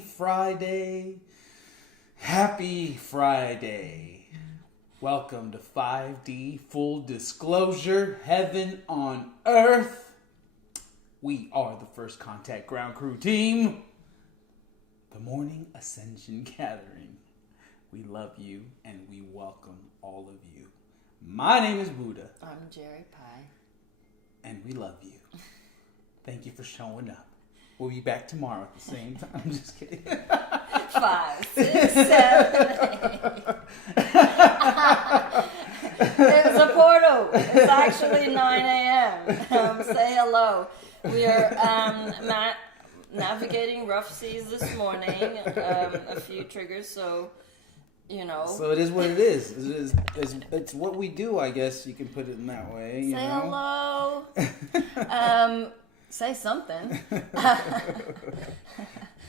Friday. Happy Friday. Welcome to 5D Full Disclosure, Heaven on Earth. We are the First Contact Ground Crew team. The Morning Ascension Gathering. We love you and we welcome all of you. My name is Buddha. I'm Jeri-Lee. And we love you. Thank you for showing up. We'll be back tomorrow at the same time. I'm just kidding. 5, 6, 7, 8. There's a portal. It's actually 9 a.m. Say hello. We are navigating rough seas this morning. A few triggers, so you know. So it is what it is. It's what we do, I guess you can put it in that way. Say hello. Say something.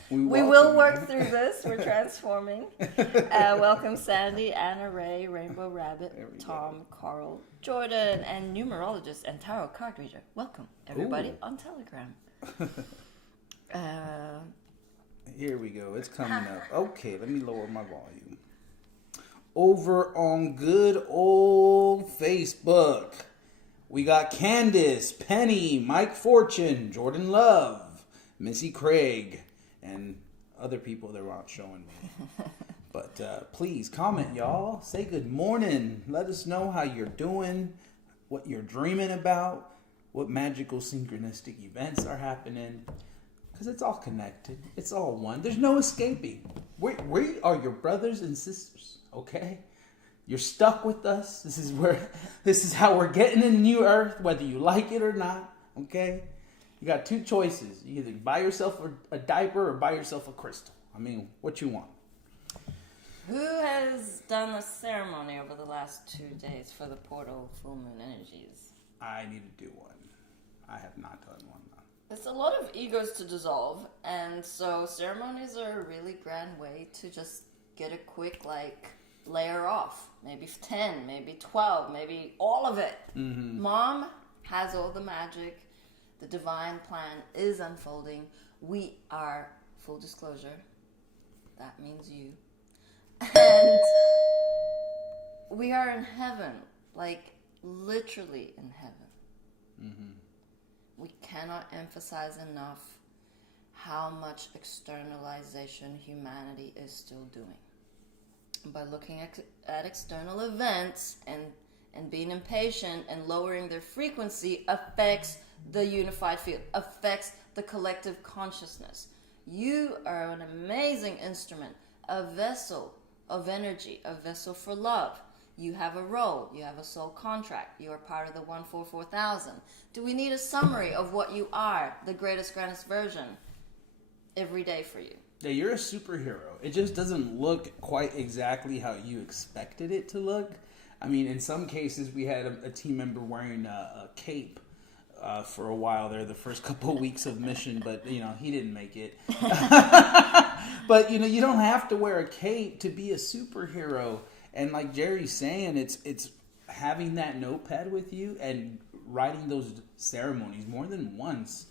We will work through this. We're transforming. Welcome Sandy, Anna Ray, Rainbow Rabbit, Tom, Carl, Jordan, and numerologist and tarot card reader. Welcome, everybody, on Telegram. Here we go. It's coming up. Okay, let me lower my volume. Over on good old Facebook, we got Candace, Penny, Mike Fortune, Jordan Love, Missy Craig, and other people that aren't showing me. But please comment, y'all. Say good morning. Let us know how you're doing, what you're dreaming about, what magical synchronistic events are happening. Because it's all connected. It's all one. There's no escaping. We are your brothers and sisters, okay? You're stuck with us. This is how we're getting in new earth, whether you like it or not, okay? You got two choices. You either buy yourself a diaper or buy yourself a crystal. I mean, what you want. Who has done the ceremony over the last 2 days for the portal full moon energies? I need to do one. I have not done one. It's a lot of egos to dissolve, and so ceremonies are a really grand way to just get a quick, layer off. Maybe 10, maybe 12, maybe all of it. Mm-hmm. Mom has all the magic. The divine plan is unfolding. We are, full disclosure, that means you. And we are in heaven, literally in heaven. Mm-hmm. We cannot emphasize enough how much externalization humanity is still doing. By looking at external events and being impatient and lowering their frequency affects the unified field, affects the collective consciousness. You are an amazing instrument, a vessel of energy, a vessel for love. You have a role. You have a soul contract. You are part of the 144,000. Do we need a summary of what you are, the greatest, grandest version, every day for you? Yeah, you're a superhero. It just doesn't look quite exactly how you expected it to look. I mean, in some cases, we had a team member wearing a cape for a while there, the first couple of weeks of mission, but, he didn't make it. But, you don't have to wear a cape to be a superhero. And like Jerry's saying, it's having that notepad with you and writing those ceremonies more than once.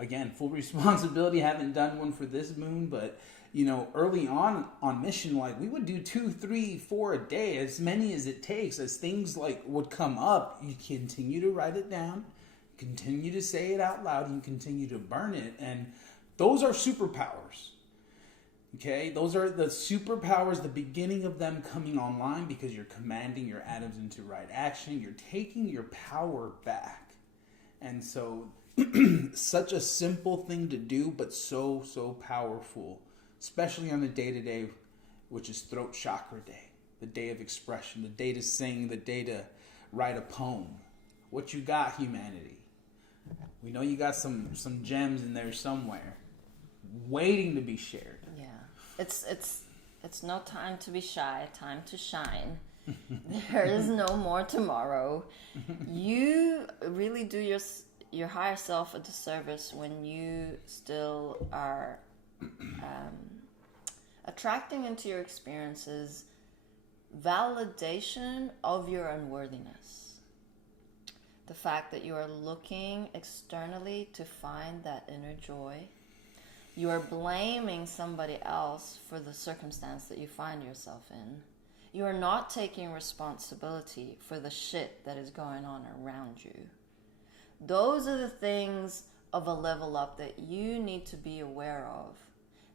Again, full responsibility. Haven't done one for this moon, but early on mission, we would do 2, 3, 4 a day, as many as it takes. As things would come up, you continue to write it down, continue to say it out loud, and continue to burn it. And those are superpowers. Okay, those are the superpowers, the beginning of them coming online, because you're commanding your atoms into right action. You're taking your power back. And so, such a simple thing to do, but so, so powerful, especially on the day-to-day, which is throat chakra day, the day of expression, the day to sing, the day to write a poem. What you got, humanity? We know you got some gems in there somewhere, waiting to be shared. Yeah. It's no time to be shy, time to shine. There is no more tomorrow. You really do your higher self a disservice when you still are attracting into your experiences validation of your unworthiness. The fact that you are looking externally to find that inner joy. You are blaming somebody else for the circumstance that you find yourself in. You are not taking responsibility for the shit that is going on around you. Those are the things of a level up that you need to be aware of.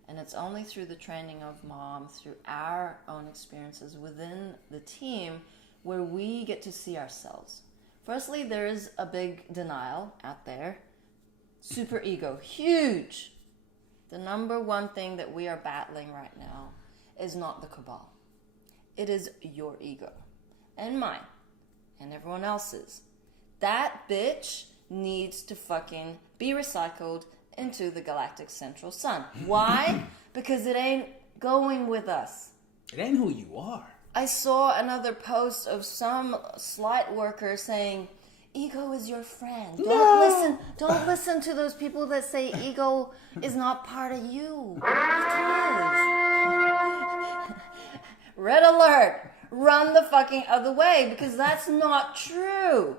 And it's only through the training of Mom, through our own experiences within the team, where we get to see ourselves. Firstly, there is a big denial out there. Super ego, huge. The number one thing that we are battling right now is not the cabal. It is your ego and mine and everyone else's. That bitch needs to fucking be recycled into the galactic central sun. Why? Because it ain't going with us. It ain't who you are. I saw another post of some slight worker saying, ego is your friend. Don't listen to those people that say ego is not part of you. It is. Red alert. Run the fucking other way, because that's not true.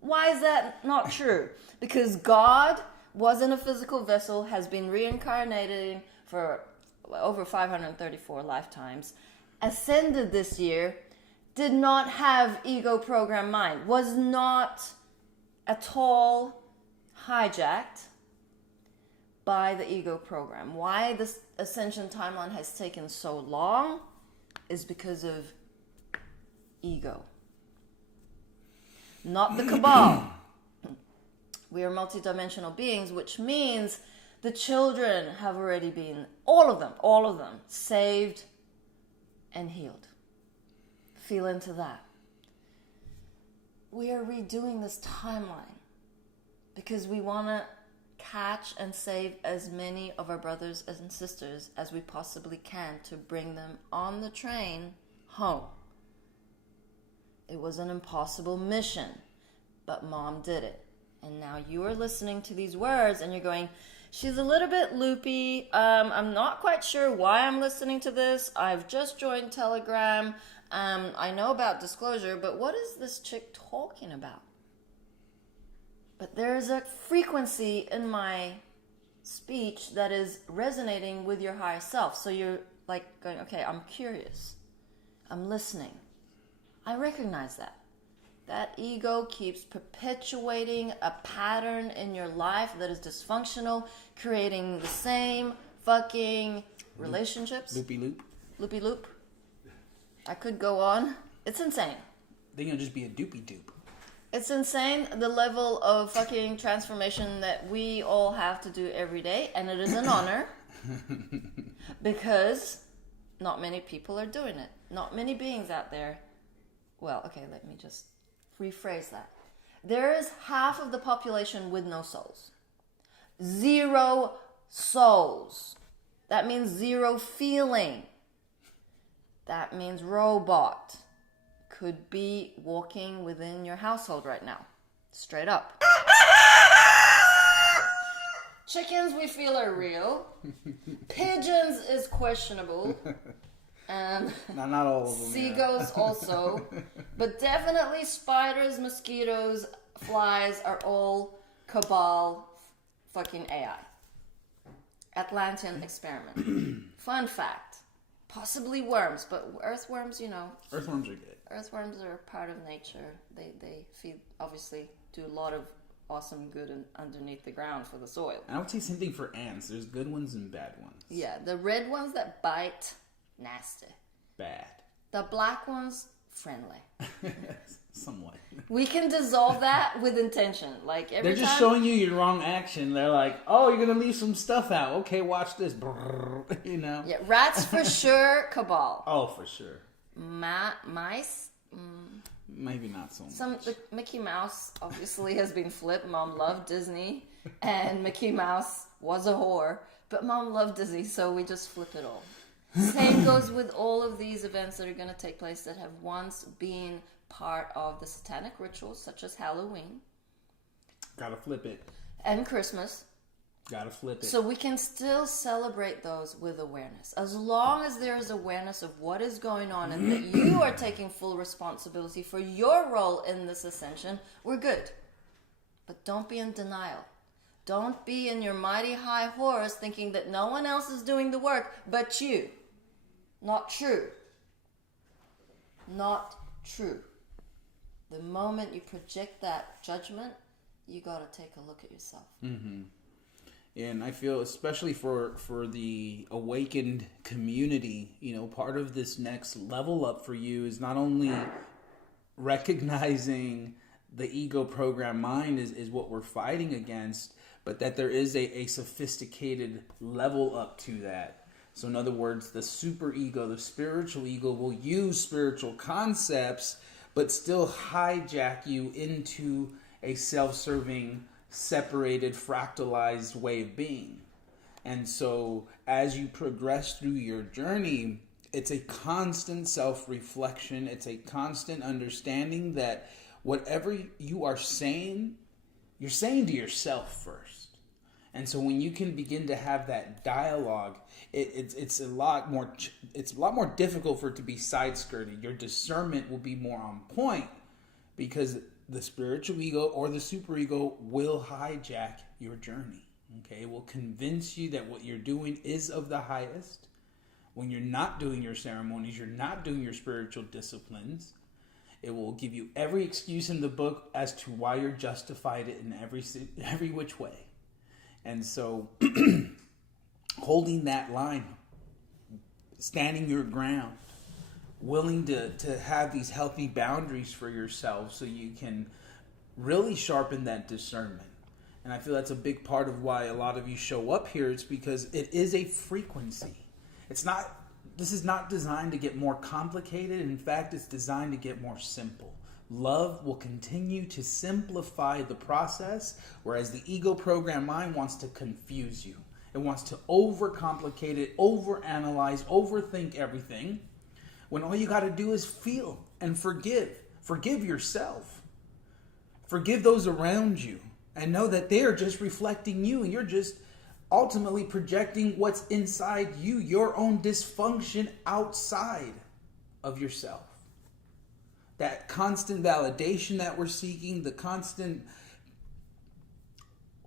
Why is that not true? Because God wasn't a physical vessel, has been reincarnated for over 534 lifetimes, ascended this year, did not have ego program mind, was not at all hijacked by the ego program. Why this ascension timeline has taken so long is because of ego. Not the cabal. We are multidimensional beings, which means the children have already been, all of them, saved and healed. Feel into that. We are redoing this timeline because we want to catch and save as many of our brothers and sisters as we possibly can to bring them on the train home. It was an impossible mission, but Mom did it. And now you are listening to these words and you're going, she's a little bit loopy. I'm not quite sure why I'm listening to this. I've just joined Telegram. I know about disclosure, but what is this chick talking about? But there's a frequency in my speech that is resonating with your higher self. So you're like going, okay, I'm curious. I'm listening. I recognize that. That ego keeps perpetuating a pattern in your life that is dysfunctional, creating the same fucking relationships. Loopy loop. Loopy loop. I could go on. It's insane. Then you'll just be a doopy doop. It's insane the level of fucking transformation that we all have to do every day, and it is an honor because not many people are doing it. Not many beings out there. Well, okay, let me just rephrase that. There is half of the population with no souls. 0 souls. That means 0 feeling. That means robot. Could be walking within your household right now. Straight up. Chickens we feel are real. Pigeons is questionable. And not all of them. seagulls also. But definitely spiders, mosquitoes, flies are all cabal fucking AI. Atlantean experiment. Fun fact. Possibly worms, but earthworms, you know. Earthworms are good. Earthworms are part of nature. They feed, obviously, do a lot of awesome good underneath the ground for the soil. I would say same thing for ants. There's good ones and bad ones. Yeah, the red ones that bite, nasty. Bad. The black ones, friendly. Somewhat. We can dissolve that with intention. Like every They're just showing you your wrong action. They're like, oh, you're going to leave some stuff out. Okay, watch this. You know? Yeah, rats for sure, cabal. Oh, for sure. Mice? Maybe not so much. The Mickey Mouse obviously has been flipped. Mom loved Disney, and Mickey Mouse was a whore. But Mom loved Disney, so we just flip it all. Same goes with all of these events that are going to take place that have once been part of the satanic rituals, such as Halloween. Gotta flip it. And Christmas. Gotta flip it. So we can still celebrate those with awareness. As long as there is awareness of what is going on and that you are taking full responsibility for your role in this ascension, we're good. But don't be in denial. Don't be in your mighty high horse thinking that no one else is doing the work but you. Not true. Not true. The moment you project that judgment, you got to take a look at yourself. Mm-hmm. And I feel, especially for the awakened community, part of this next level up for you is not only recognizing the ego program mind is what we're fighting against, but that there is a sophisticated level up to that. So in other words, the super ego, the spiritual ego, will use spiritual concepts, but still hijack you into a self-serving, separated, fractalized way of being. And so as you progress through your journey, it's a constant self-reflection. It's a constant understanding that whatever you are saying, you're saying to yourself first. And so when you can begin to have that dialogue, it's a lot more difficult for it to be side-skirted. Your discernment will be more on point because the spiritual ego or the superego will hijack your journey. Okay, it will convince you that what you're doing is of the highest. When you're not doing your ceremonies, you're not doing your spiritual disciplines. It will give you every excuse in the book as to why you're justified it in every which way. And so holding that line, standing your ground, willing to have these healthy boundaries for yourself so you can really sharpen that discernment. And I feel that's a big part of why a lot of you show up here. It's because it is a frequency. This is not designed to get more complicated. In fact, it's designed to get more simple. Love will continue to simplify the process, whereas the ego program mind wants to confuse you. It wants to overcomplicate it, overanalyze, overthink everything, when all you got to do is feel and forgive. Forgive yourself. Forgive those around you, and know that they are just reflecting you, and you're just ultimately projecting what's inside you, your own dysfunction outside of yourself. That constant validation that we're seeking, the constant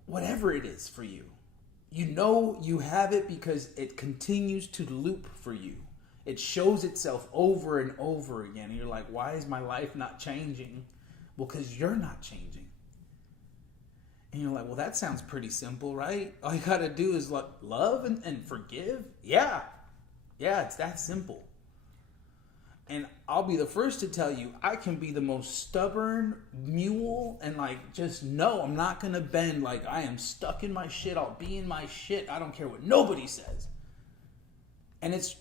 whatever it is for you. You know you have it because it continues to loop for you. It shows itself over and over again. And you're like, why is my life not changing? Well, because you're not changing. And you're like, well, that sounds pretty simple, right? All you got to do is love and forgive. Yeah, it's that simple. And I'll be the first to tell you, I can be the most stubborn mule and just no, I'm not going to bend. I am stuck in my shit. I'll be in my shit. I don't care what nobody says. And it's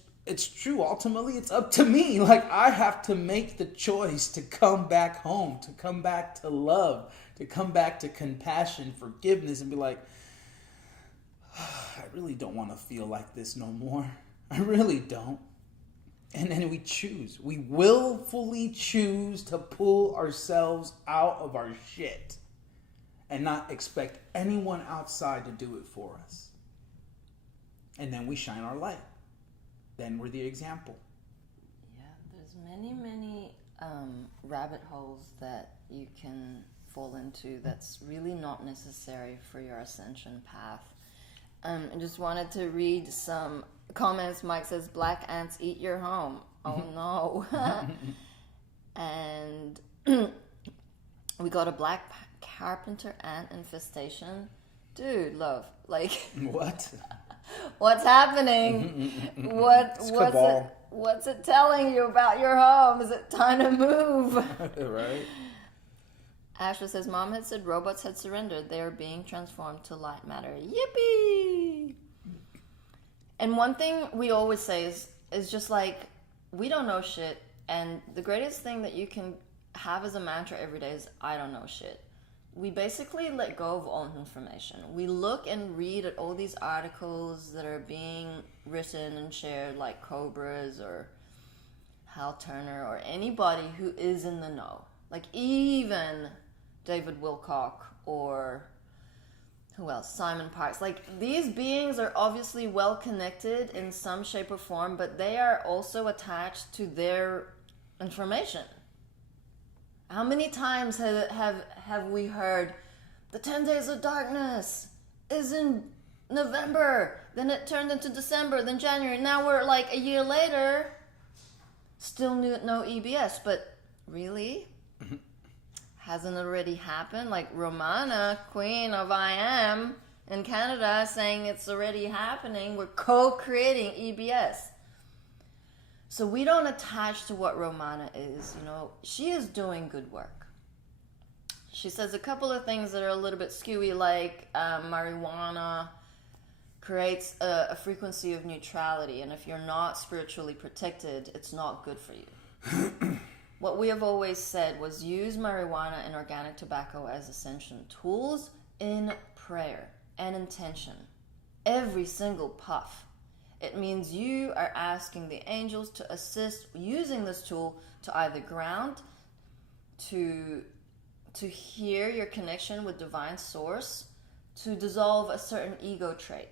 true. Ultimately, it's up to me. I have to make the choice to come back home, to come back to love, to come back to compassion, forgiveness, and be like, I really don't want to feel like this no more. I really don't. And then we willfully choose to pull ourselves out of our shit and not expect anyone outside to do it for us. And then we shine our light. Then we're the example. Yeah, there's many rabbit holes that you can fall into that's really not necessary for your ascension path. I just wanted to read some comments. Mike says, black ants eat your home. Oh no. And we got a black carpenter ant infestation. Dude, love. What? What's happening? What's it telling you about your home? Is it time to move? Right. Ashley says, Mom had said robots had surrendered. They are being transformed to light matter. Yippee! And one thing we always say is just we don't know shit. And the greatest thing that you can have as a mantra every day is, I don't know shit. We basically let go of all information. We look and read at all these articles that are being written and shared, like Cobra's or Hal Turner or anybody who is in the know. Even David Wilcock or who else? Simon Parks. These beings are obviously well connected in some shape or form, but they are also attached to their information. How many times have we heard the 10 days of darkness? is in November, then it turned into December, then January. Now we're like a year later, still no EBS. But really? Hasn't it already happened? Like Romana, Queen of I Am in Canada, saying it's already happening. We're co-creating EBS. So we don't attach to what Romana is. You know, she is doing good work. She says a couple of things that are a little bit skewy, like marijuana creates a frequency of neutrality, and if you're not spiritually protected, it's not good for you. What we have always said was use marijuana and organic tobacco as Ascension tools in prayer and intention. Every single puff. It means you are asking the angels to assist using this tool to either ground, to hear your connection with divine source, to dissolve a certain ego trait.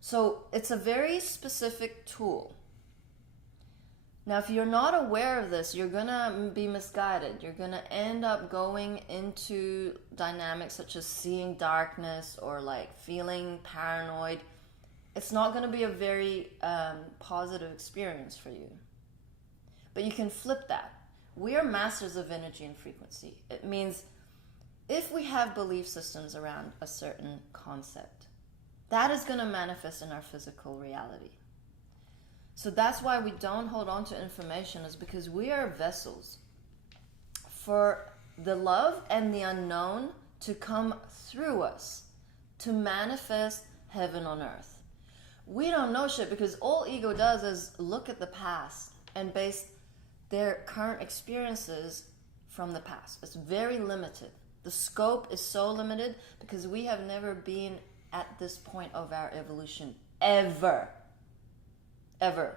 So it's a very specific tool. Now, if you're not aware of this, you're going to be misguided. You're going to end up going into dynamics such as seeing darkness or like feeling paranoid. It's not going to be a very positive experience for you. But you can flip that. We are masters of energy and frequency. It means if we have belief systems around a certain concept, that is going to manifest in our physical reality. So that's why we don't hold on to information, is because we are vessels for the love and the unknown to come through us, to manifest heaven on earth. We don't know shit because all ego does is look at the past and base their current experiences from the past. It's very limited. The scope is so limited because we have never been at this point of our evolution ever. Ever.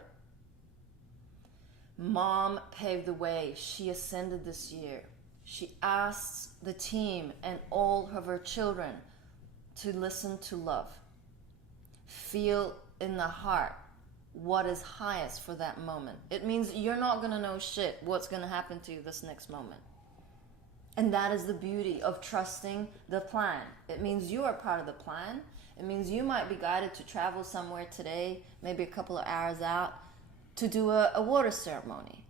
Mom paved the way. She ascended this year. She asks the team and all of her children to listen to love. Feel in the heart what is highest for that moment. It means you're not going to know shit what's going to happen to you this next moment. And that is the beauty of trusting the plan. It means you are part of the plan. It means you might be guided to travel somewhere today, maybe a couple of hours out, to do a water ceremony.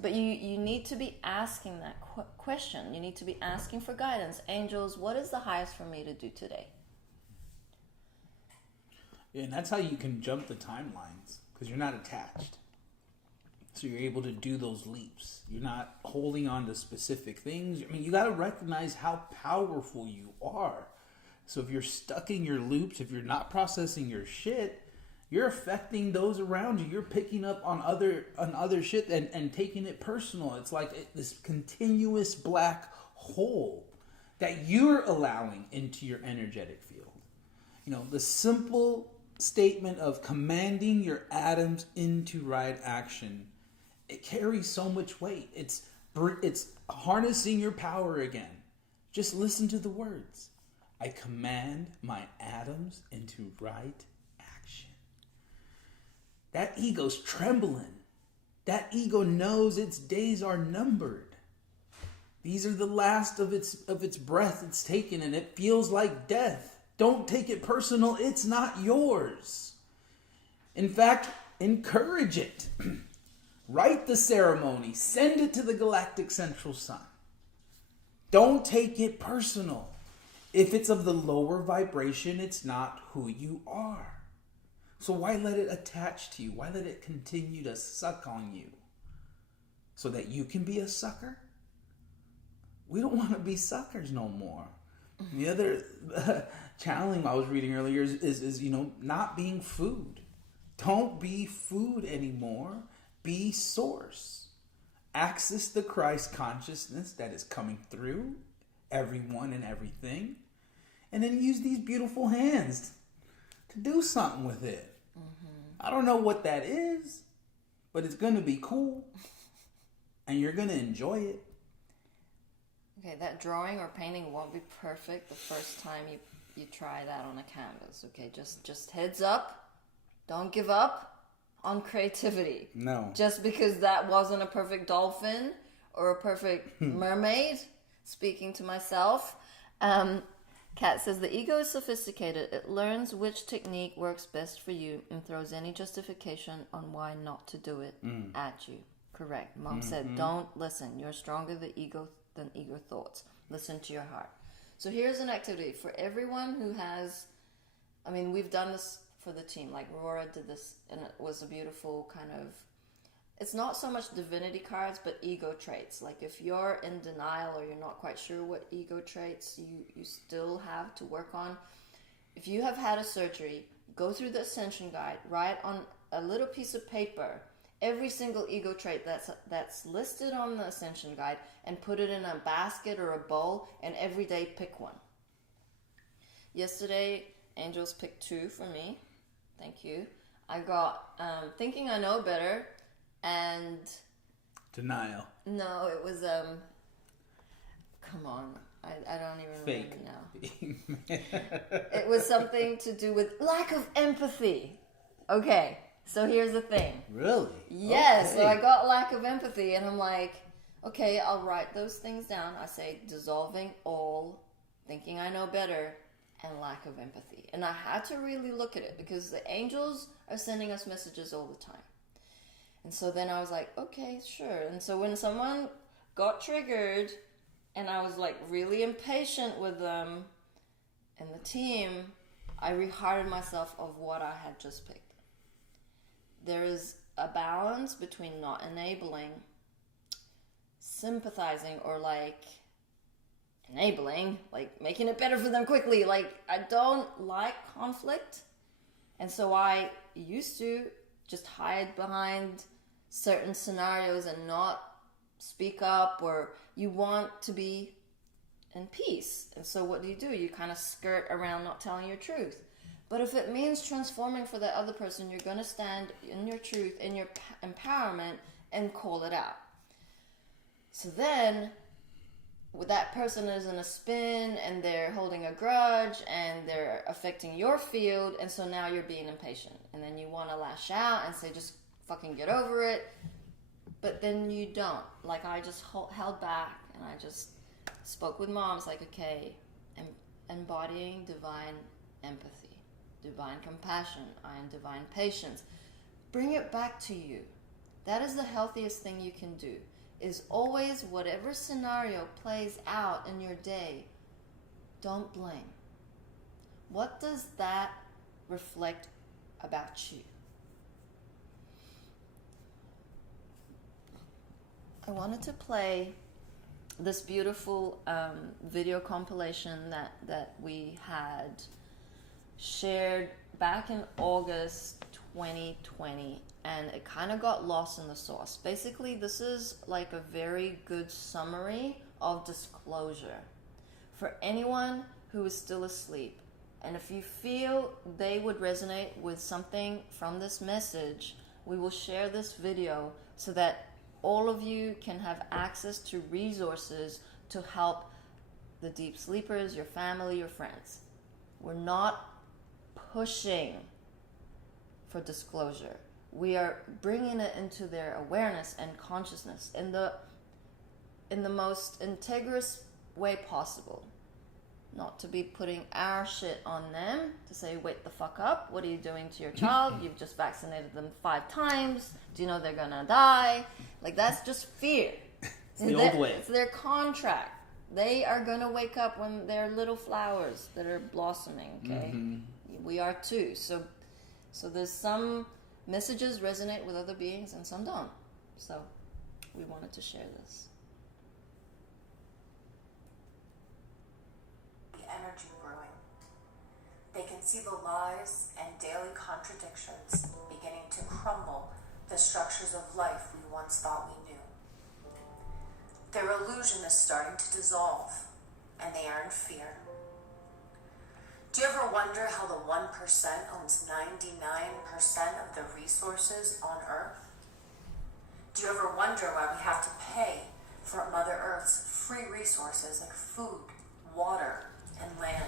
But you need to be asking that question. You need to be asking for guidance. Angels, what is the highest for me to do today? Yeah, and that's how you can jump the timelines, because you're not attached. So you're able to do those leaps. You're not holding on to specific things. I mean, you got to recognize how powerful you are. So if you're stuck in your loops, if you're not processing your shit, you're affecting those around you. You're picking up on other shit and taking it personal. It's like this continuous black hole that you're allowing into your energetic field. You know, the simple statement of commanding your atoms into right action, it carries so much weight. It's harnessing your power again. Just listen to the words. I command my atoms into right action. That ego's trembling. That ego knows its days are numbered. These are the last of its breath it's taken, and it feels like death. Don't take it personal. It's not yours. In fact, encourage it. Write the ceremony. Send it to the galactic central sun. Don't take it personal. If it's of the lower vibration, it's not who you are. So why let it attach to you? Why let it continue to suck on you? So that you can be a sucker? We don't want to be suckers no more. The other channeling I was reading earlier is not being food. Don't be food anymore. Be source. Access the Christ consciousness that is coming through everyone and everything, and then use these beautiful hands to do something with it. I don't know what that is, but it's going to be cool, and you're going to enjoy it. Okay, that drawing or painting won't be perfect the first time you try that on a canvas. Okay, just heads up, don't give up on creativity. No. Just because that wasn't a perfect dolphin or a perfect mermaid, speaking to myself, Kat says the ego is sophisticated. It learns which technique works best for you and throws any justification on why not to do it at you. Correct. Mom said, don't listen. You're stronger than ego thoughts. Listen to your heart. So here's an activity for everyone who has, I mean, we've done this for the team. Like Aurora did this, and it was a beautiful kind of, it's not so much divinity cards, but ego traits. Like if you're in denial or you're not quite sure what ego traits you still have to work on, if you have had a surgery, go through the Ascension guide, write on a little piece of paper every single ego trait that's listed on the Ascension guide and put it in a basket or a bowl, and every day pick one. Yesterday, Angels picked 2 for me. Thank you. I got thinking I know better and... Denial. No, it was... Come on. I don't even remember now. It was something to do with lack of empathy. Okay. So here's the thing. Really? Yes. Okay. So I got lack of empathy, and I'm like, okay, I'll write those things down. I say dissolving all, thinking I know better, and lack of empathy. And I had to really look at it because the angels are sending us messages all the time. And so then I was like, okay, sure. And so when someone got triggered and I was like really impatient with them and the team, I rehearted myself of what I had just picked. There is a balance between not enabling, sympathizing, or like enabling, like making it better for them quickly. Like I don't like conflict. And so I used to just hide behind certain scenarios and not speak up, or you want to be in peace. And so what do? You kind of skirt around not telling your truth. But if it means transforming for that other person, you're going to stand in your truth, in your empowerment, and call it out. So then, when that person is in a spin, and they're holding a grudge, and they're affecting your field, and so now you're being impatient. And then you want to lash out and say, just fucking get over it. But then you don't. Like, I just held back, and I just spoke with Mom. It's like, okay, embodying divine empathy. Divine compassion, I am divine patience. Bring it back to you. That is the healthiest thing you can do, is always whatever scenario plays out in your day, don't blame. What does that reflect about you? I wanted to play this beautiful video compilation that we had shared back in August 2020, and it kind of got lost in the sauce. Basically, this is like a very good summary of disclosure for anyone who is still asleep. And if you feel they would resonate with something from this message, we will share this video so that all of you can have access to resources to help the deep sleepers, your family, your friends. We're not pushing for disclosure. We are bringing it into their awareness and consciousness in the most integrous way possible. Not to be putting our shit on them, to say, wake the fuck up, what are you doing to your child? You've just vaccinated them 5 times. Do you know they're gonna die? Like, that's just fear. It's the old way. It's their contract. They are gonna wake up when they're little flowers that are blossoming, okay? Mm-hmm. We are too. So there's some messages resonate with other beings and some don't. So we wanted to share this. The energy brewing. They can see the lies and daily contradictions beginning to crumble the structures of life we once thought we knew. Their illusion is starting to dissolve, and they are in fear. Do you ever wonder how the 1% owns 99% of the resources on Earth? Do you ever wonder why we have to pay for Mother Earth's free resources like food, water, and land?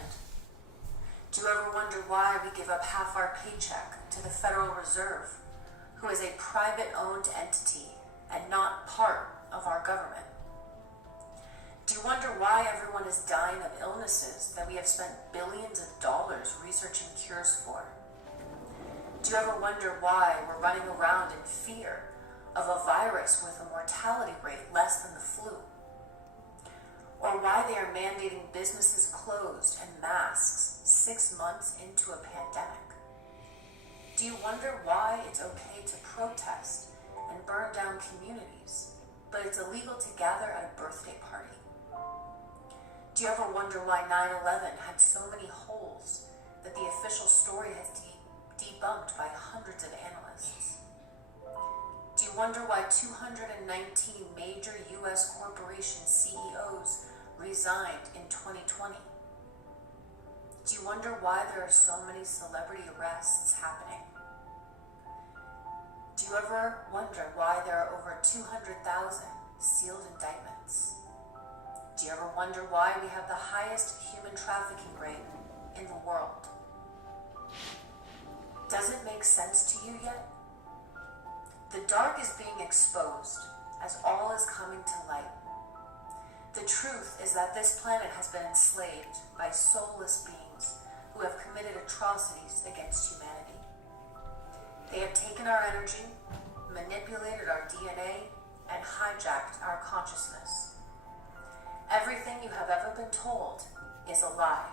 Do you ever wonder why we give up half our paycheck to the Federal Reserve, who is a private-owned entity and not part of our government? Do you wonder why everyone is dying of illnesses that we have spent billions of dollars researching cures for? Do you ever wonder why we're running around in fear of a virus with a mortality rate less than the flu? Or why they are mandating businesses closed and masks 6 months into a pandemic? Do you wonder why it's okay to protest and burn down communities, but it's illegal to gather at a birthday party? Do you ever wonder why 9/11 had so many holes that the official story has debunked by hundreds of analysts? Do you wonder why 219 major U.S. corporation CEOs resigned in 2020? Do you wonder why there are so many celebrity arrests happening? Do you ever wonder why there are over 200,000 sealed indictments? Do you ever wonder why we have the highest human trafficking rate in the world? Does it make sense to you yet? The dark is being exposed as all is coming to light. The truth is that this planet has been enslaved by soulless beings who have committed atrocities against humanity. They have taken our energy, manipulated our DNA, and hijacked our consciousness. Everything you have ever been told is a lie.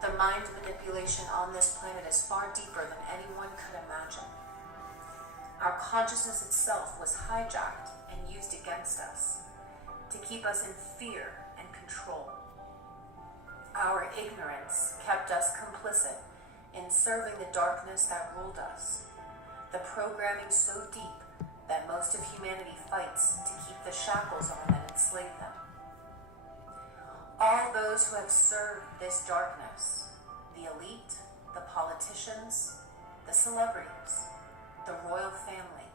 The mind manipulation on this planet is far deeper than anyone could imagine. Our consciousness itself was hijacked and used against us to keep us in fear and control. Our ignorance kept us complicit in serving the darkness that ruled us, the programming so deep that most of humanity fights to keep the shackles on that enslave them. All those who have served this darkness, the elite, the politicians, the celebrities, the royal family,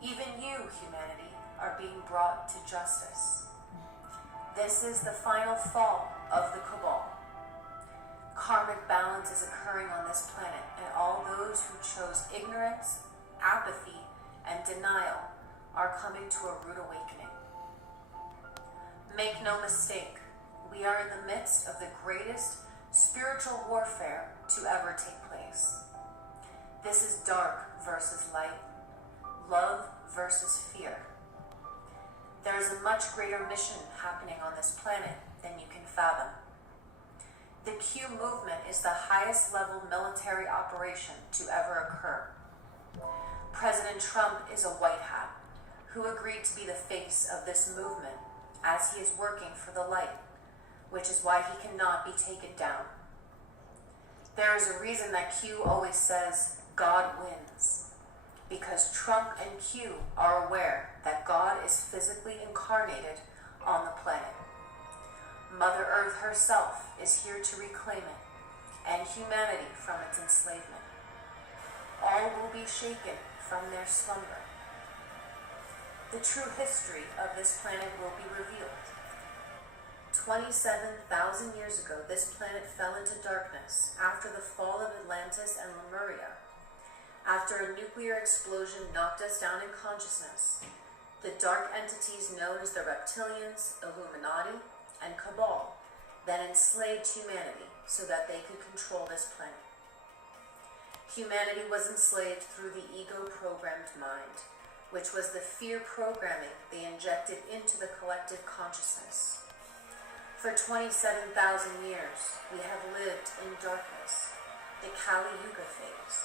even you, humanity, are being brought to justice. This is the final fall of the cabal. Karmic balance is occurring on this planet, and all those who chose ignorance, apathy, and denial are coming to a rude awakening. Make no mistake, we are in the midst of the greatest spiritual warfare to ever take place. This is dark versus light, love versus fear. There is a much greater mission happening on this planet than you can fathom. The Q movement is the highest level military operation to ever occur. President Trump is a white hat who agreed to be the face of this movement as he is working for the light, which is why he cannot be taken down. There is a reason that Q always says, God wins, because Trump and Q are aware that God is physically incarnated on the planet. Mother Earth herself is here to reclaim it, and humanity from its enslavement. All will be shaken from their slumber. The true history of this planet will be revealed. 27,000 years ago, this planet fell into darkness after the fall of Atlantis and Lemuria. After a nuclear explosion knocked us down in consciousness, the dark entities known as the reptilians, Illuminati, and Cabal then enslaved humanity so that they could control this planet. Humanity was enslaved through the ego-programmed mind, which was the fear programming they injected into the collective consciousness. For 27,000 years, we have lived in darkness, the Kali Yuga phase,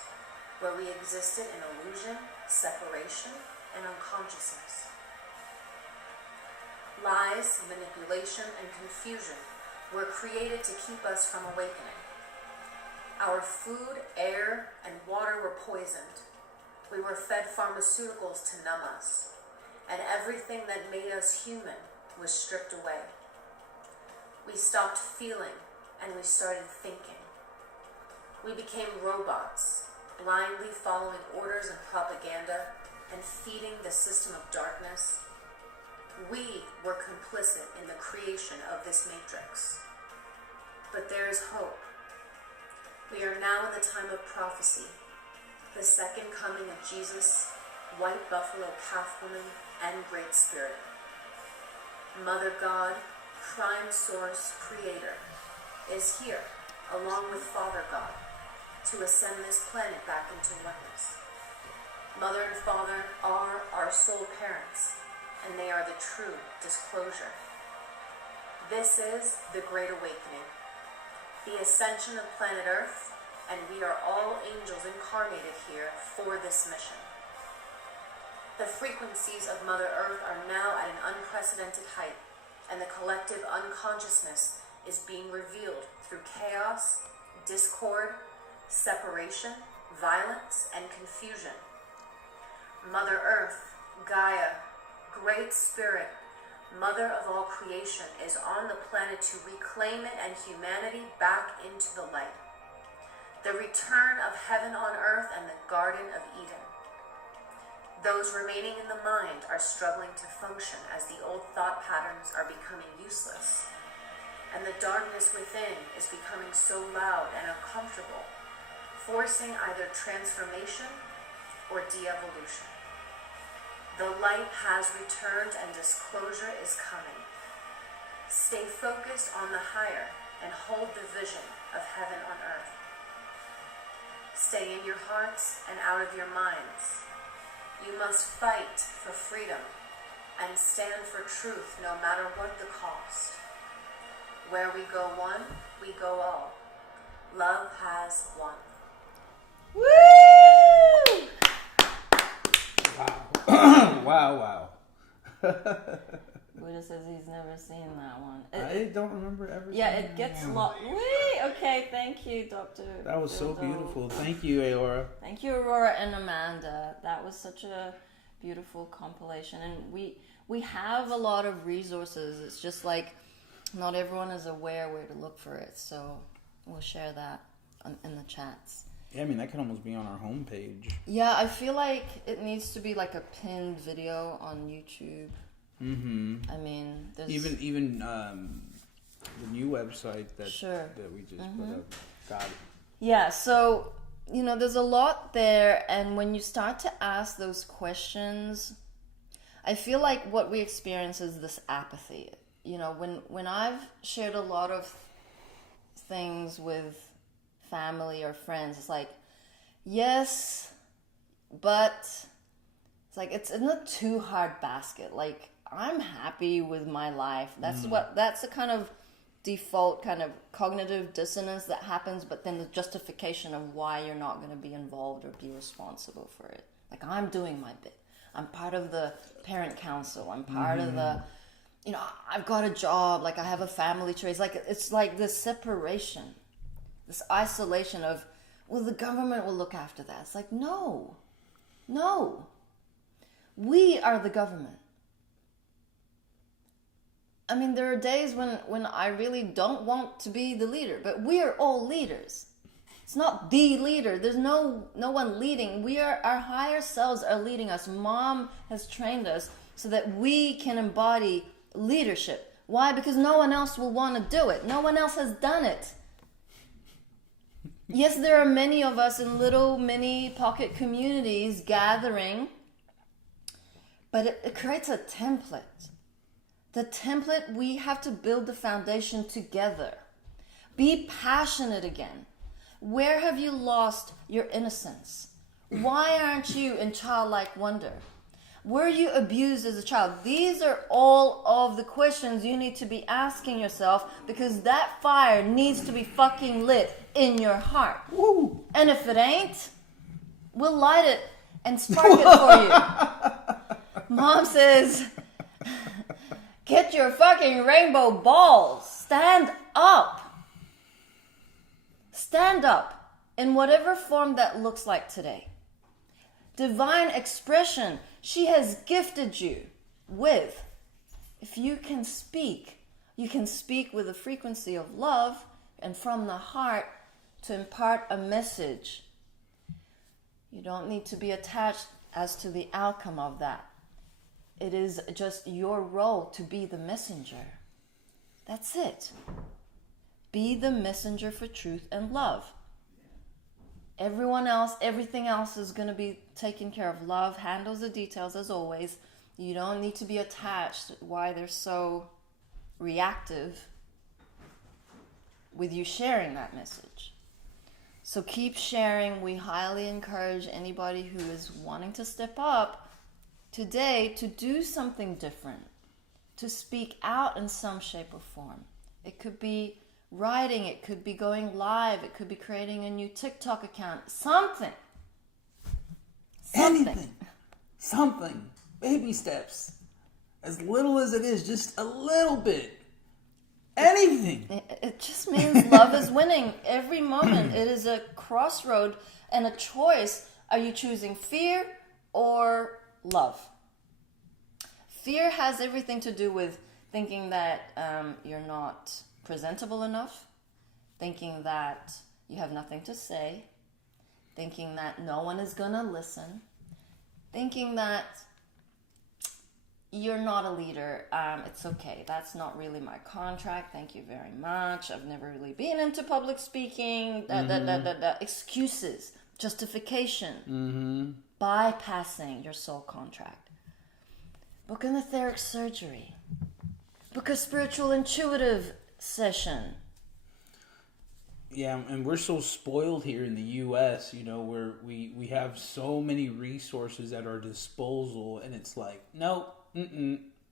where we existed in illusion, separation, and unconsciousness. Lies, manipulation, and confusion were created to keep us from awakening. Our food, air, and water were poisoned. We were fed pharmaceuticals to numb us, and everything that made us human was stripped away. We stopped feeling, and we started thinking. We became robots, blindly following orders and propaganda and feeding the system of darkness. We were complicit in the creation of this matrix. But there is hope. We are now in the time of prophecy, the second coming of Jesus, white buffalo calf woman, and Great Spirit. Mother God, prime source creator, is here, along with Father God, to ascend this planet back into oneness. Mother and Father are our soul parents, and they are the true disclosure. This is the Great Awakening, the ascension of planet Earth, and we are all angels incarnated here for this mission. The frequencies of Mother Earth are now at an unprecedented height, and the collective unconsciousness is being revealed through chaos, discord, separation, violence, and confusion. Mother Earth, Gaia, Great Spirit, Mother of all creation, is on the planet to reclaim it and humanity back into the light. The return of heaven on earth and the Garden of Eden. Those remaining in the mind are struggling to function as the old thought patterns are becoming useless, and the darkness within is becoming so loud and uncomfortable, forcing either transformation or de-evolution. The light has returned and disclosure is coming. Stay focused on the higher and hold the vision of heaven on earth. Stay in your hearts and out of your minds. You must fight for freedom and stand for truth no matter what the cost. Where we go one, we go all. Love has won. Woo! Wow. Buddha says he's never seen that one. I don't remember ever. Yeah, seeing it gets that one. lost. Wait, okay, thank you, Dr. That was so Dildo. beautiful. Thank you, Aora. Thank you, Aurora and Amanda. That was such a beautiful compilation, and we have a lot of resources. It's just like not everyone is aware where to look for it, so we'll share that in the chats. Yeah, I mean that could almost be on our homepage. Yeah, I feel like it needs to be like a pinned video on YouTube. Mm-hmm. I mean, there's Even the new website that we just put up. Got it. Yeah, so, there's a lot there, and when you start to ask those questions, I feel like what we experience is this apathy. When I've shared a lot of things with family or friends, it's like, yes, but it's like, it's not too hard basket. Like, I'm happy with my life. That's the kind of default kind of cognitive dissonance that happens, but then the justification of why you're not going to be involved or be responsible for it. Like, I'm doing my bit. I'm part of the parent council. I'm part of the, I've got a job. Like, I have a family tree. It's like this separation, this isolation of, well, the government will look after that. It's like, no. We are the government. I mean, there are days when I really don't want to be the leader, but we are all leaders. It's not the leader. There's no one leading. Our higher selves are leading us. Mom has trained us so that we can embody leadership. Why? Because no one else will want to do it. No one else has done it. Yes, there are many of us in little mini pocket communities gathering, but it creates a template. The template, we have to build the foundation together. Be passionate again. Where have you lost your innocence? Why aren't you in childlike wonder? Were you abused as a child? These are all of the questions you need to be asking yourself, because that fire needs to be fucking lit in your heart. Woo. And if it ain't, we'll light it and spark it for you. Mom says, get your fucking rainbow balls. Stand up. Stand up in whatever form that looks like today. Divine expression she has gifted you with. If you can speak with a frequency of love and from the heart to impart a message. You don't need to be attached as to the outcome of that. It is just your role to be the messenger. That's it. Be the messenger for truth and love. Everything else is going to be taken care of. Love handles the details as always. You don't need to be attached. Why they're so reactive with you sharing that message. So keep sharing. We highly encourage anybody who is wanting to step up today to do something different, to speak out in some shape or form. It could be writing, it could be going live, it could be creating a new TikTok account, something. Something. Baby steps. As little as it is, just a little bit. Anything. It just means love is winning every moment. It is a crossroad and a choice. Are you choosing fear or love? Fear has everything to do with thinking that you're not presentable enough, thinking that you have nothing to say, thinking that no one is going to listen, thinking that you're not a leader. It's okay. That's not really my contract. Thank you very much. I've never really been into public speaking. Excuses, justification, bypassing your soul contract. Book an etheric surgery. Book a spiritual intuitive session. Yeah, and we're so spoiled here in the U.S., where we have so many resources at our disposal, and it's like, no,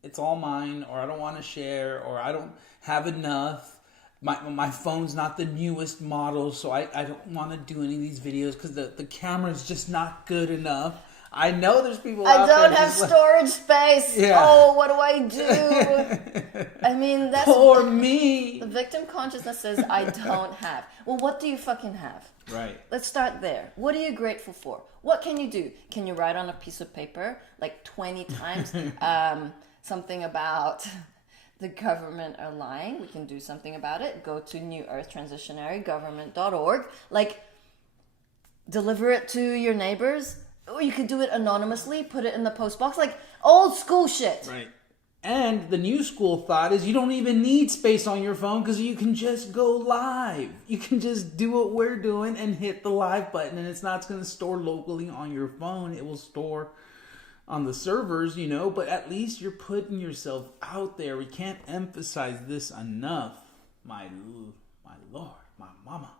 it's all mine, or I don't want to share, or I don't have enough. My phone's not the newest model, so I don't want to do any of these videos because the camera's just not good enough. I know there's people out there. I don't have storage space. Yeah. Oh, what do I do? I mean, that's... Poor me. The victim consciousness says, I don't have. Well, what do you fucking have? Right. Let's start there. What are you grateful for? What can you do? Can you write on a piece of paper, like 20 times, something about the government are lying? We can do something about it. Go to newearthtransitionarygovernment.org. Like, deliver it to your neighbors. Or you could do it anonymously, put it in the post box, like old school shit. Right. And the new school thought is you don't even need space on your phone because you can just go live. You can just do what we're doing and hit the live button, and it's not going to store locally on your phone. It will store on the servers, but at least you're putting yourself out there. We can't emphasize this enough. My Lord, my mama.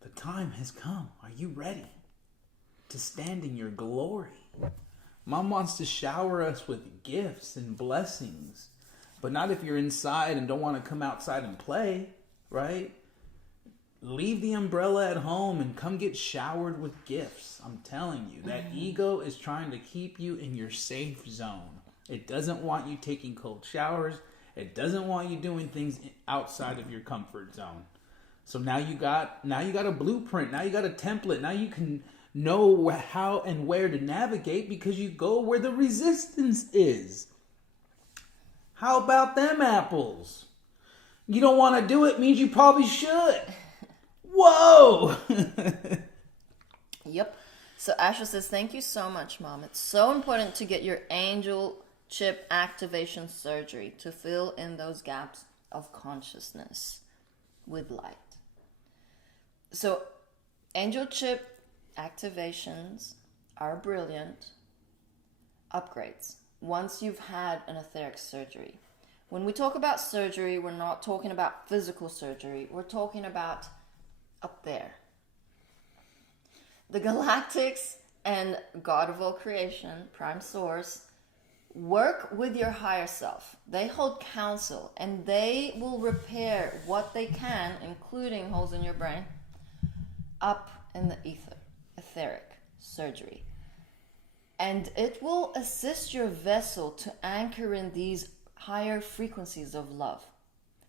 The time has come. Are you ready to stand in your glory? Mom wants to shower us with gifts and blessings, but not if you're inside and don't want to come outside and play, right? Leave the umbrella at home and come get showered with gifts. I'm telling you, that ego is trying to keep you in your safe zone. It doesn't want you taking cold showers. It doesn't want you doing things outside of your comfort zone. So now you got a blueprint. Now you got a template. Now you can know how and where to navigate because you go where the resistance is. How about them apples? You don't want to do it means you probably should. Whoa! Yep. So Asha says, thank you so much, Mom. It's so important to get your angel chip activation surgery to fill in those gaps of consciousness with light. So angel chip activations are brilliant upgrades once you've had an etheric surgery. When we talk about surgery, we're not talking about physical surgery. We're talking about up there. The galactics and God of all creation, prime source, work with your higher self. They hold counsel and they will repair what they can, including holes in your brain, up in the ether. Etheric surgery, and it will assist your vessel to anchor in these higher frequencies of love.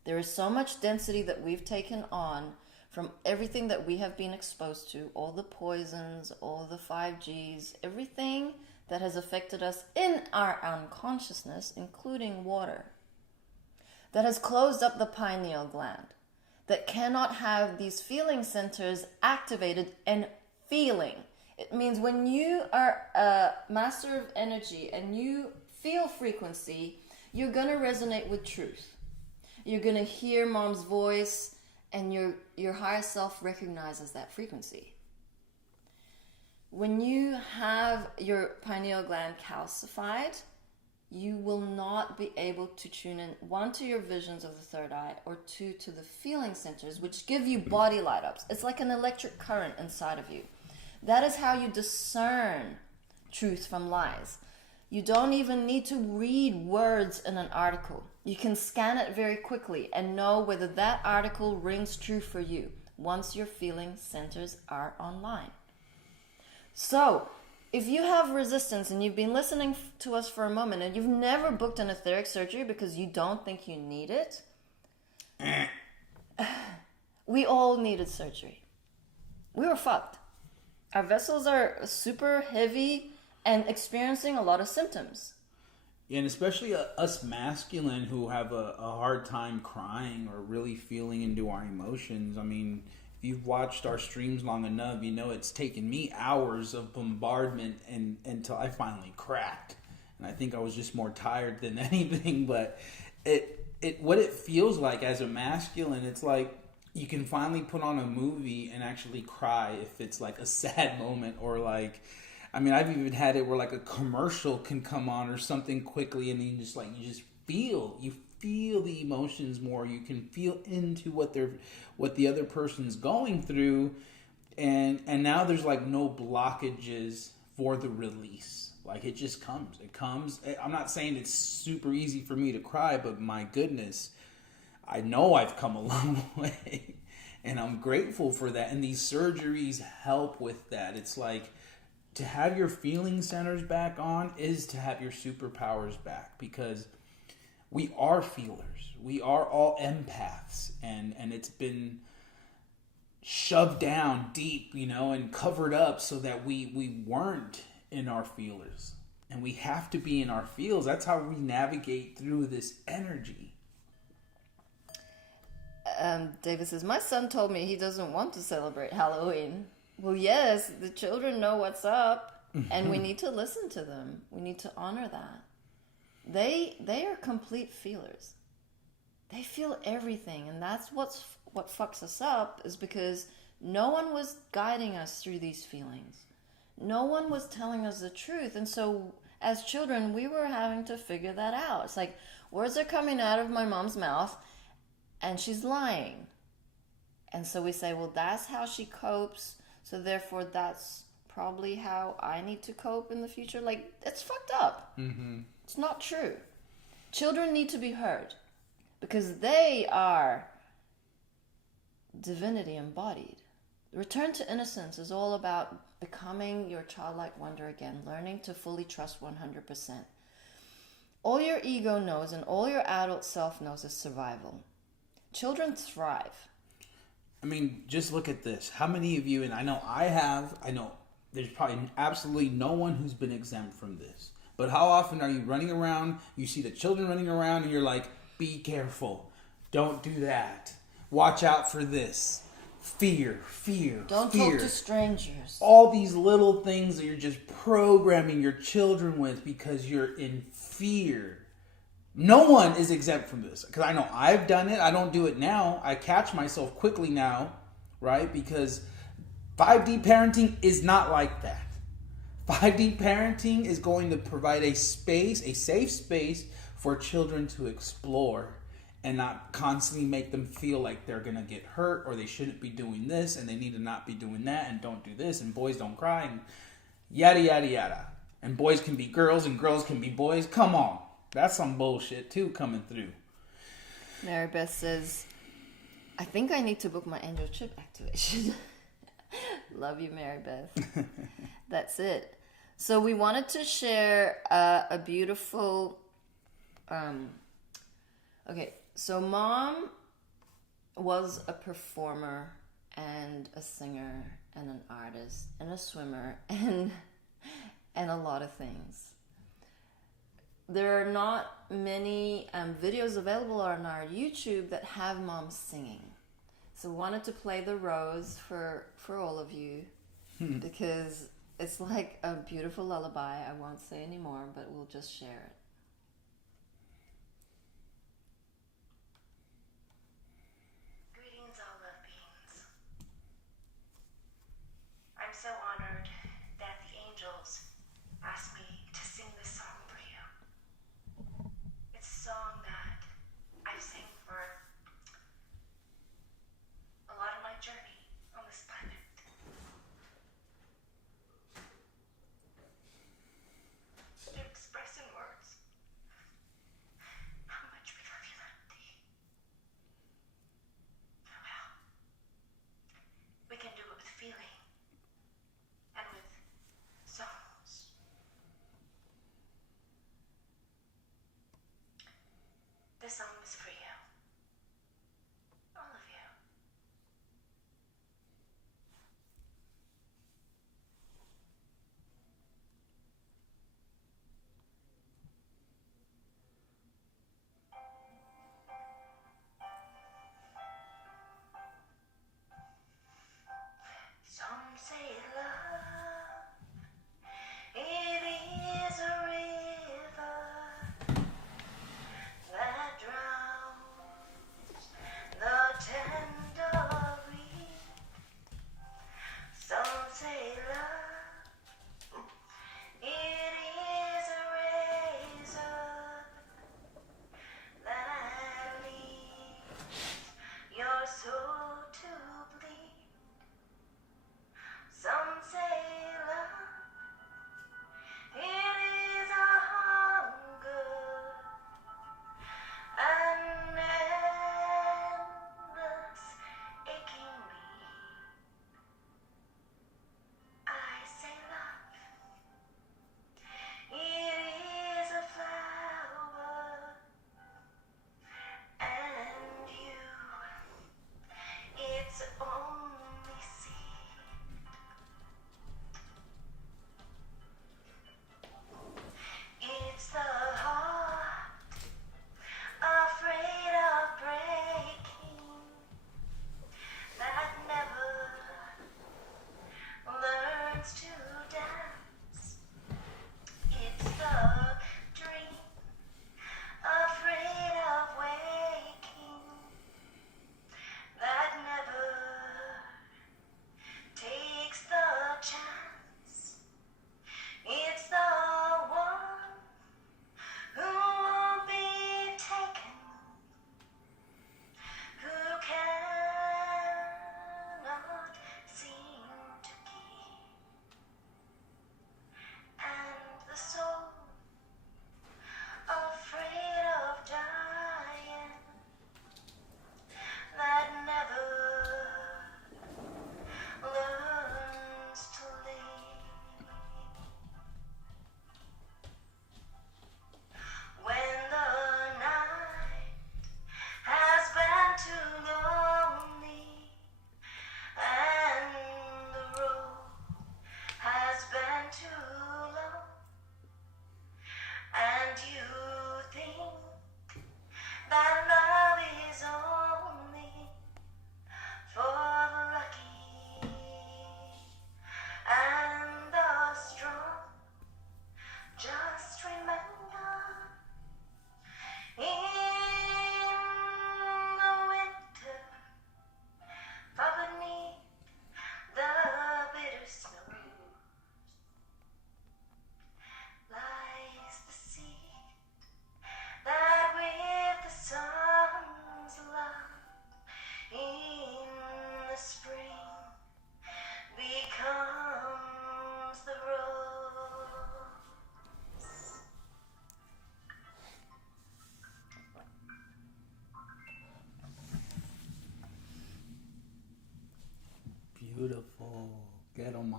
There is so much density that we've taken on from everything that we have been exposed to, all the poisons, all the 5Gs, everything that has affected us in our unconsciousness, including water, that has closed up the pineal gland, that cannot have these feeling centers activated and feeling. It means when you are a master of energy and you feel frequency, you're going to resonate with truth. You're going to hear Mom's voice, and your higher self recognizes that frequency. When you have your pineal gland calcified, you will not be able to tune in, one, to your visions of the third eye, or two, to the feeling centers, which give you body light ups. It's like an electric current inside of you. That is how you discern truth from lies. You don't even need to read words in an article. You can scan it very quickly and know whether that article rings true for you once your feeling centers are online. So, if you have resistance and you've been listening to us for a moment and you've never booked an etheric surgery because you don't think you need it, we all needed surgery. We were fucked. Our vessels are super heavy and experiencing a lot of symptoms. Yeah, and especially us masculine who have a hard time crying or really feeling into our emotions. I mean, if you've watched our streams long enough, you know it's taken me hours of bombardment until I finally cracked. And I think I was just more tired than anything. But what it feels like as a masculine, it's like you can finally put on a movie and actually cry if it's like a sad moment, or like, I mean, I've even had it where like a commercial can come on or something quickly, and you just feel the emotions more. You can feel into what the other person's going through, and now there's like no blockages for the release. Like it just comes. It comes. I'm not saying it's super easy for me to cry, but my goodness, I know I've come a long way, and I'm grateful for that. And these surgeries help with that. It's like, to have your feeling centers back on is to have your superpowers back, because we are feelers. We are all empaths, and it's been shoved down deep, and covered up so that we weren't in our feelers. And we have to be in our feels. That's how we navigate through this energy. David says, my son told me he doesn't want to celebrate Halloween. Well, yes, the children know what's up, and we need to listen to them. We need to honor that. They are complete feelers. They feel everything, and that's what fucks us up, is because no one was guiding us through these feelings. No one was telling us the truth, and so as children, we were having to figure that out. It's like, words are coming out of my mom's mouth, and she's lying. And so we say, well, that's how she copes, so therefore that's probably how I need to cope in the future. Like, it's fucked up. Mm-hmm. It's not true. Children need to be heard, because they are divinity embodied. Return to innocence is all about becoming your childlike wonder again, learning to fully trust 100%. All your ego knows and all your adult self knows is survival. Children thrive. I mean, just look at this. How many of you, and I know there's probably absolutely no one who's been exempt from this. But how often are you running around, you see the children running around, and you're like, be careful. Don't do that. Watch out for this. Fear. Don't talk to strangers. All these little things that you're just programming your children with because you're in fear. No one is exempt from this. Because I know I've done it. I don't do it now. I catch myself quickly now, right? Because 5D parenting is not like that. 5D parenting is going to provide a safe space for children to explore, and not constantly make them feel like they're going to get hurt, or they shouldn't be doing this, and they need to not be doing that, and don't do this, and boys don't cry, and yada, yada, yada. And boys can be girls, and girls can be boys. Come on. That's some bullshit, too, coming through. Mary Beth says, I think I need to book my angel chip activation. Love you, Mary Beth. That's it. So we wanted to share a beautiful... Okay, so Mom was a performer and a singer and an artist and a swimmer and a lot of things. There are not many videos available on our YouTube that have Mom singing. So we wanted to play the rose for all of you because it's like a beautiful lullaby. I won't say anymore, but we'll just share it. Greetings, all love beings. I'm so honored that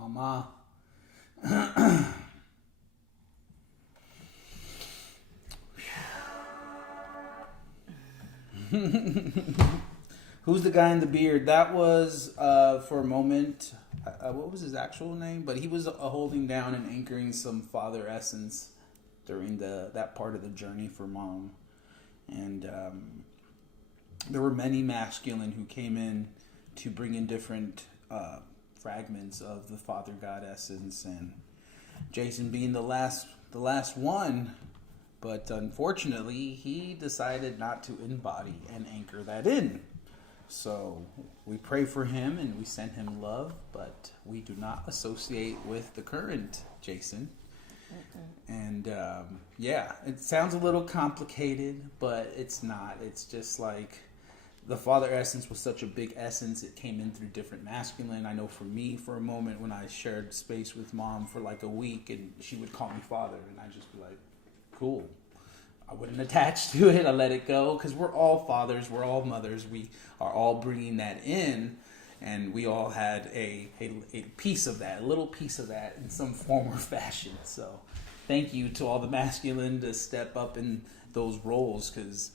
Mama. Who's the guy in the beard? That was, for a moment, what was his actual name? But he was holding down and anchoring some father essence during that part of the journey for Mom. And there were many masculine who came in to bring in different fragments of the Father God essence, and Jason being the last one. But unfortunately, he decided not to embody and anchor that in. So we pray for him and we send him love, but we do not associate with the current Jason. And yeah, it sounds a little complicated, but it's not. It's just like the father essence was such a big essence. It came in through different masculine. I know for me, for a moment, when I shared space with Mom for like a week, and she would call me father, and I'd just be like, cool. I wouldn't attach to it. I let it go, because we're all fathers. We're all mothers. We are all bringing that in, and we all had a piece of that, a little piece of that in some form or fashion. So thank you to all the masculine to step up in those roles, because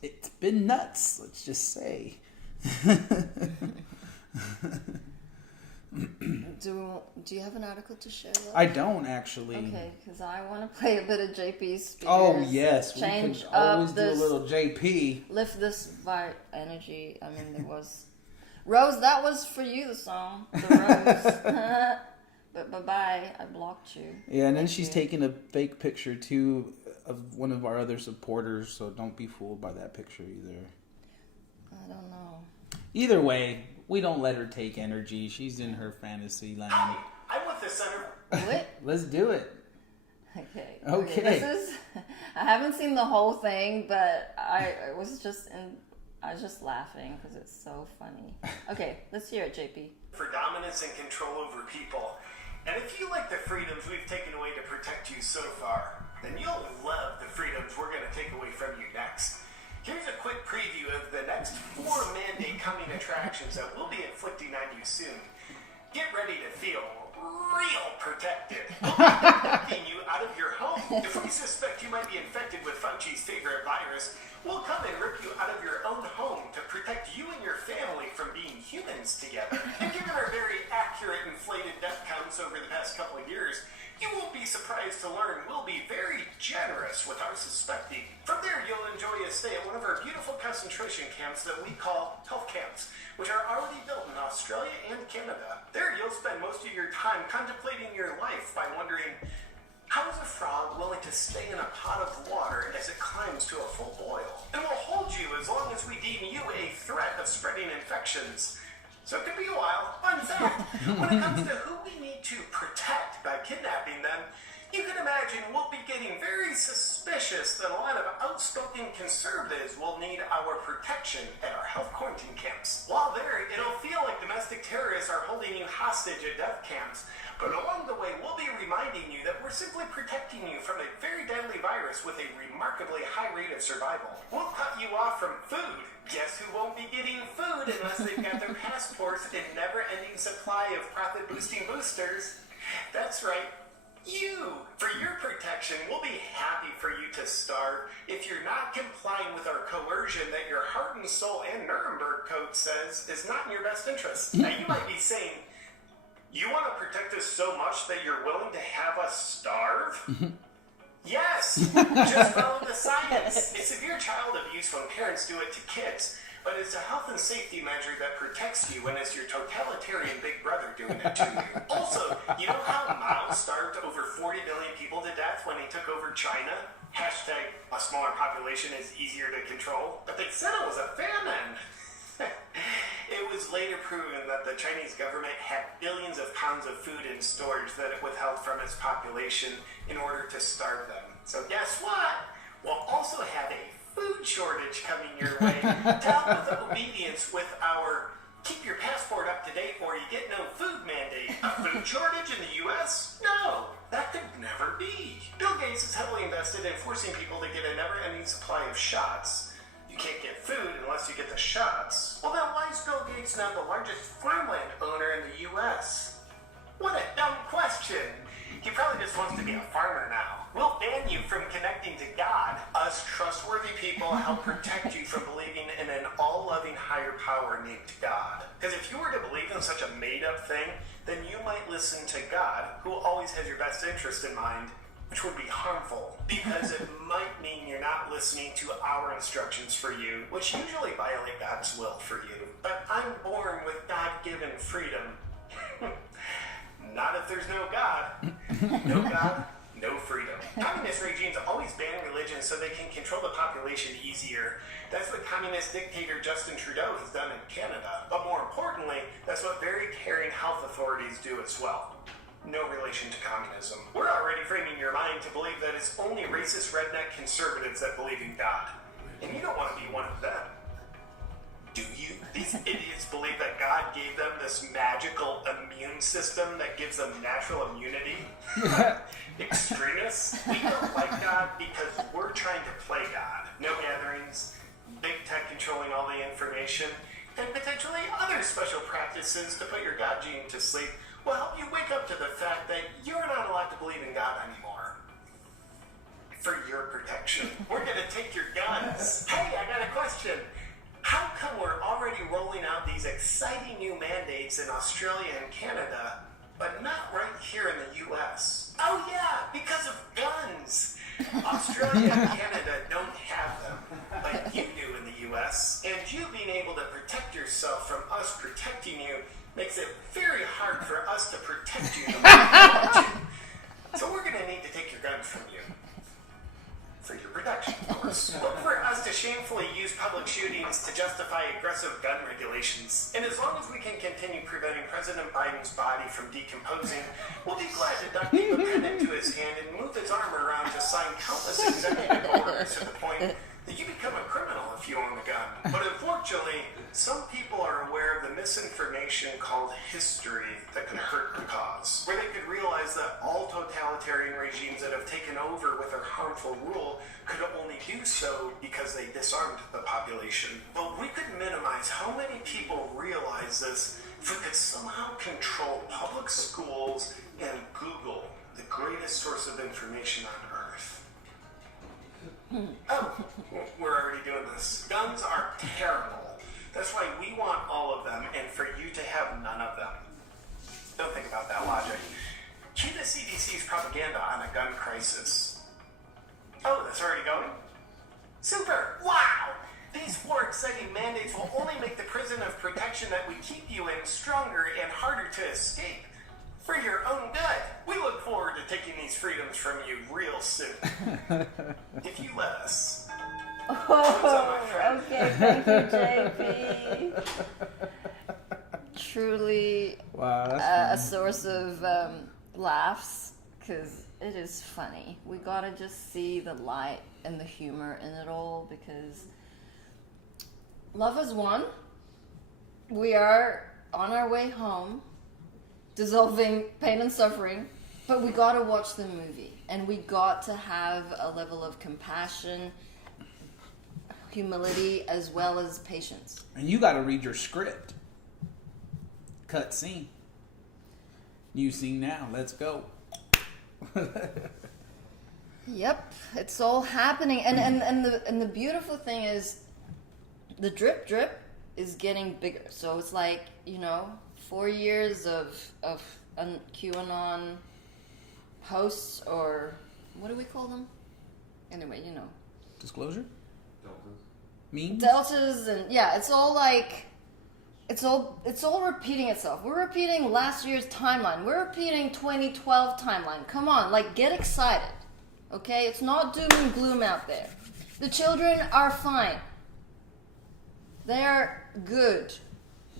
it's been nuts, let's just say. Do you have an article to share with us? I don't, actually. Okay, because I want to play a bit of JP's speakers. Oh, yes. Change we can always up do a this, little JP. lift this energy. I mean, there was... Rose, that was for you, the song. The Rose. But bye-bye, I blocked you. Yeah, and then she's taking a fake picture, too, of one of our other supporters, so don't be fooled by that picture either. I don't know. Either way, we don't let her take energy. She's in her fantasy land. I'm with the center. What? Let's do it. Okay. This is... I haven't seen the whole thing, but I was just laughing because it's so funny. Okay, let's hear it, JP. For dominance and control over people. And if you like the freedoms we've taken away to protect you so far, then you'll love the freedoms we're going to take away from you next. Here's a quick preview of the next 4 mandate coming attractions that we'll be inflicting on you soon. Get ready to feel real protected. We'll be protecting you out of your home. If we suspect you might be infected with Fauci's favorite virus, we'll come and rip you out of your own home to protect you and your family from being humans together. And given our very accurate inflated death counts over the past couple of years, you won't be surprised to learn we'll be very generous with our suspecting. From there, you'll enjoy a stay at one of our beautiful concentration camps that we call health camps, which are already built in Australia and Canada. There, you'll spend most of your time contemplating your life by wondering, how is a frog willing to stay in a pot of water as it climbs to a full boil? And we'll hold you as long as we deem you a threat of spreading infections. So it could be a while. Fun fact, when it comes to who we need to protect by kidnapping them, you can imagine we'll be getting very suspicious that a lot of outspoken conservatives will need our protection at our health quarantine camps. While there, it'll feel like domestic terrorists are holding you hostage at death camps. But along the way, we'll be reminding you that we're simply protecting you from a very deadly virus with a remarkably high rate of survival. We'll cut you off from food. Guess who won't be getting food unless they've got their passports and never-ending supply of profit-boosting boosters? That's right. You. For your protection, we'll be happy for you to starve if you're not complying with our coercion that your heart and soul and Nuremberg Code says is not in your best interest. Now, you might be saying, you want to protect us so much that you're willing to have us starve? Yes! Just follow the science. It's severe child abuse when parents do it to kids, but it's a health and safety measure that protects you when it's your totalitarian big brother doing it to you. Also, you know how Mao starved over 40 million people to death when he took over China? Hashtag a smaller population is easier to control. But they said it was a famine. It was later proven that the Chinese government had billions of pounds of food in storage that it withheld from its population in order to starve them. So guess what? We'll also have a food shortage coming your way. To help with obedience with our keep your passport up to date or you get no food mandate. A food shortage in the U.S.? No, that could never be. Bill Gates is heavily invested in forcing people to get a never-ending supply of shots. You can't get food unless you get the shots. Well, then why is Bill Gates now the largest farmland owner in the U.S.? What a dumb question. He probably just wants to be a farmer now. We'll ban you from connecting to God. Us trustworthy people help protect you from believing in an all-loving higher power named God. Because if you were to believe in such a made-up thing, then you might listen to God, who always has your best interest in mind, which would be harmful, because it might mean you're not listening to our instructions for you, which usually violate God's will for you. But I'm born with God-given freedom. Not if there's no God. No God, no freedom. Communist regimes always ban religion so they can control the population easier. That's what communist dictator Justin Trudeau has done in Canada. But more importantly, that's what very caring health authorities do as well. No relation to communism. We're already framing your mind to believe that it's only racist redneck conservatives that believe in God. And you don't want to be one of them. Do you? These idiots believe that God gave them this magical immune system that gives them natural immunity? Extremists? We don't like God because we're trying to play God. No gatherings, big tech controlling all the information, and potentially other special practices to put your God gene to sleep will help you wake up to the fact that you're not allowed to believe in God anymore. For your protection. We're going to take your guns. Hey, I got a question. How come we're already rolling out these exciting new mandates in Australia and Canada, but not right here in the US? Oh yeah, because of guns. Australia and Canada don't have them, but you do in the US, and you being able to protect yourself from us protecting you makes it very hard for us to protect you no matter what you do. So we're going to need to take your guns from you. For your protection, of course. Look for us to shamefully use public shootings to justify aggressive gun regulations. And as long as we can continue preventing President Biden's body from decomposing, we'll be glad to duct tape a pen into his hand and move his arm around to sign countless executive orders to the point that you become a criminal if you own the gun. But unfortunately, some people are aware of the misinformation called history that can hurt the cause, where they could realize that all totalitarian regimes that have taken over with their harmful rule could only do so because they disarmed the population. But we could minimize how many people realize this if we could somehow control public schools and Google, the greatest source of information on Earth. Oh, we're already doing this. Guns are terrible. That's why we want all of them and for you to have none of them. Don't think about that logic. Cue the CDC's propaganda on a gun crisis. Oh, that's already going? Super! Wow! These 4 exciting mandates will only make the prison of protection that we keep you in stronger and harder to escape. For your own good. We look forward to taking these freedoms from you real soon. If you let us. Oh, okay, thank you, JP. Truly a source of laughs, because it is funny. We gotta just see the light and the humor in it all, because love has won. We are on our way home, dissolving pain and suffering, but we got to watch the movie, and we got to have a level of compassion, humility, as well as patience. And you got to read your script. Cut scene. New scene now. Let's go. Yep, it's all happening, and the beautiful thing is, the drip is getting bigger. So it's like, 4 years of QAnon hosts, or what do we call them? Anyway, Disclosure? Memes? Deltas, and yeah, it's all like, it's all repeating itself. We're repeating last year's timeline. We're repeating 2012 timeline. Come on, get excited. Okay? It's not doom and gloom out there. The children are fine. They're good.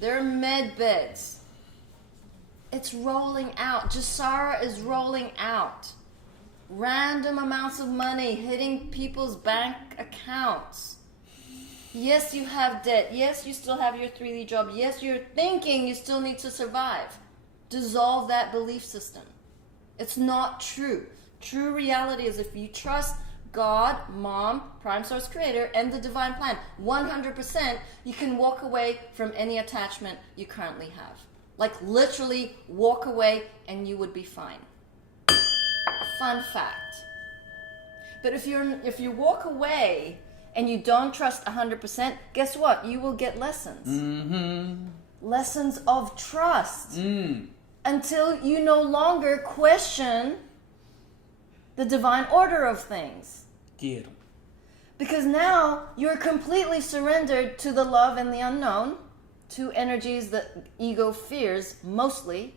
They're med beds. It's rolling out. Jasara is rolling out. Random amounts of money hitting people's bank accounts. Yes, you have debt. Yes, you still have your 3D job. Yes, you're thinking you still need to survive. Dissolve that belief system. It's not true. True reality is, if you trust God, Mom, Prime Source Creator, and the Divine Plan 100%, you can walk away from any attachment you currently have. Like literally walk away and you would be fine. Fun fact. But if you walk away and you don't trust 100%, guess what? You will get lessons. Mm-hmm. Lessons of trust. Until you no longer question the divine order of things. Get 'em. Because now you're completely surrendered to the love and the unknown, two energies that ego fears mostly,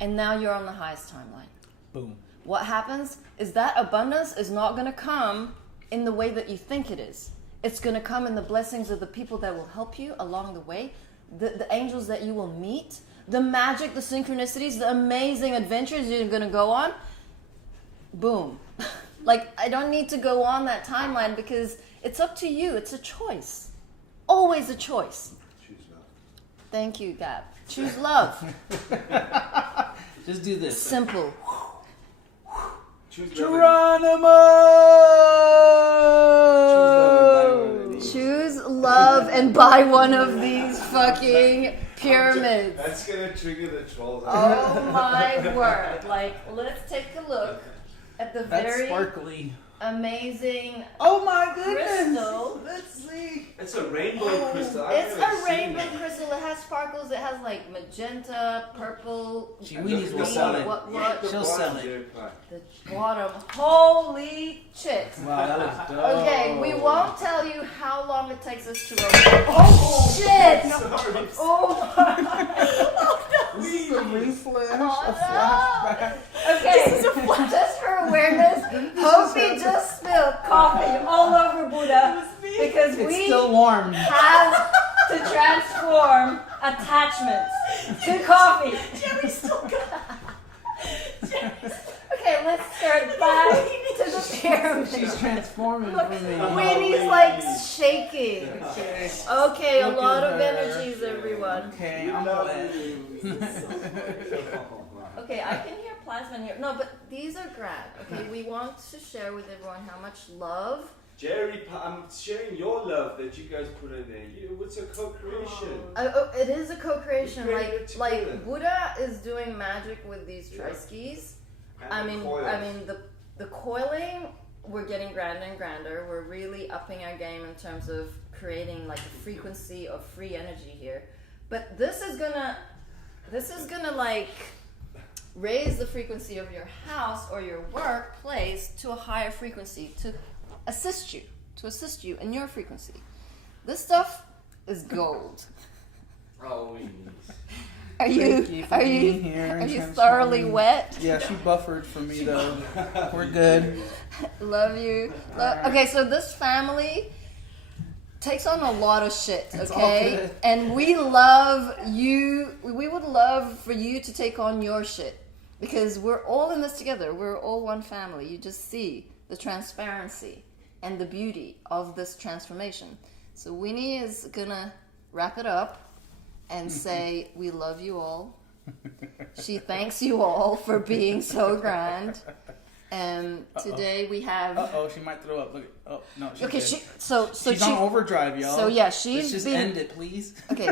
and now you're on the highest timeline. Boom. What happens is that abundance is not going to come in the way that you think it is. It's going to come in the blessings of the people that will help you along the way, the angels that you will meet, the magic, the synchronicities, the amazing adventures you're going to go on. Boom. Like, I don't need to go on that timeline because it's up to you. It's a choice. Always a choice. Choose love. Thank you, Gab. Choose love. Just do this. Simple. Choose Geronimo! Choose love and buy one of these fucking pyramids. That's gonna trigger the trolls. Oh my word. Like, let's take a look at the That's very sparkly. amazing Oh my goodness! crystal. Let's see. It's a rainbow crystal. I've It's never a seen rainbow it. crystal. It has sparkles. It has like magenta, purple, She Weenies will green, sell it. what? She'll sell it. The bottom. Holy shit. Wow, that was dope. Okay, we won't tell you how long it takes us to roll. Oh shit! Sorry. Oh my. This is a reflash, Oh, a flashback. Okay, just for awareness, Hopi just spilled coffee all over Buddha because It's we still warm. have to transform attachments to coffee. Jerry's still got. Okay, let's start back to the pyramid. She's transforming for me. Winnie's like shaking. Okay. Okay, a Look lot at of her. energies, everyone. Okay, I'm wet. Okay, I can hear plasma in here. No, but these are grand. Okay, we want to share with everyone how much love. Jerry, I'm sharing your love that you guys put in there. It's a co-creation. It is a co-creation. We created it Like together. Buddha is doing magic with these tri-skis. And I the mean, coils. the coiling, we're getting grander and grander. We're really upping our game in terms of creating like a frequency of free energy here. But this is gonna like raise the frequency of your house or your workplace to a higher frequency to assist you in your frequency. This stuff is gold. Oh, we Are Thank you you for are being you here and are you transforming. thoroughly wet? Yeah, she buffered for me though. We're good. Love you. Okay, so this family takes on a lot of shit, It's all okay? good. And we love you. We would love for you to take on your shit because we're all in this together. We're all one family. You just see the transparency and the beauty of this transformation. So Winnie is gonna wrap it up and say we love you all. She thanks you all for being so grand. And today we have. Uh-oh, she might throw up. Look. Oh no. She's Okay, good. so She's on overdrive, y'all. So yeah, Let's she's just been. end it, please. Okay,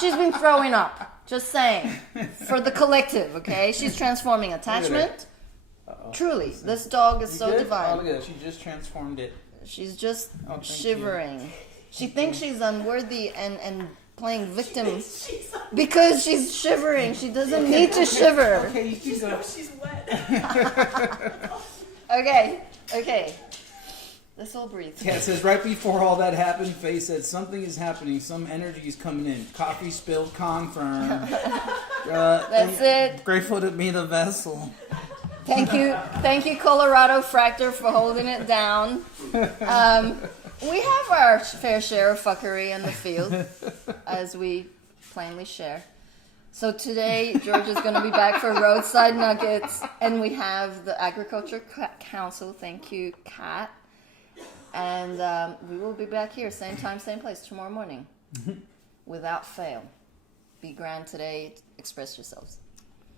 she's been throwing up. Just saying, for the collective. Okay, she's transforming attachment. Uh-oh. Truly, this dog is You so good? Oh, divine. look at that. She just transformed it. She's just Oh, thank shivering. She thinks she's unworthy and playing victim because she's shivering. She doesn't need to shiver. Okay, you can go. She's wet. Okay. Let's all breathe. Yeah, it says right before all that happened, Faye said something is happening. Some energy is coming in. Coffee spilled, confirmed. That's it. Grateful to be the vessel. Thank you, Colorado Fractor, for holding it down. We have our fair share of fuckery in the field, as we plainly share. So today, George is going to be back for Roadside Nuggets, and we have the Agriculture Council. Thank you, Kat. And we will be back here, same time, same place, tomorrow morning, without fail. Be grand today. Express yourselves.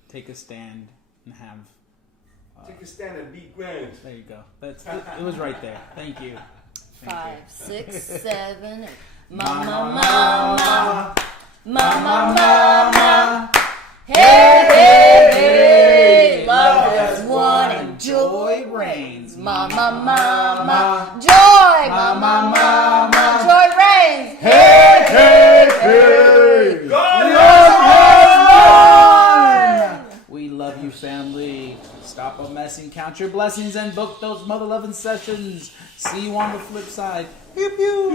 Take a stand and have. Take a stand and be grand. There you go. That's it was right there. Thank you. Thank 5, 6, 7, 8. Mama, Mama, mama, mama, mama. ma. Joy, ma. Joy reigns. Hey, hey, hey! We love you, family. Stop a messing, count your blessings, and book those mother loving sessions. See you on the flip side. Pew pew.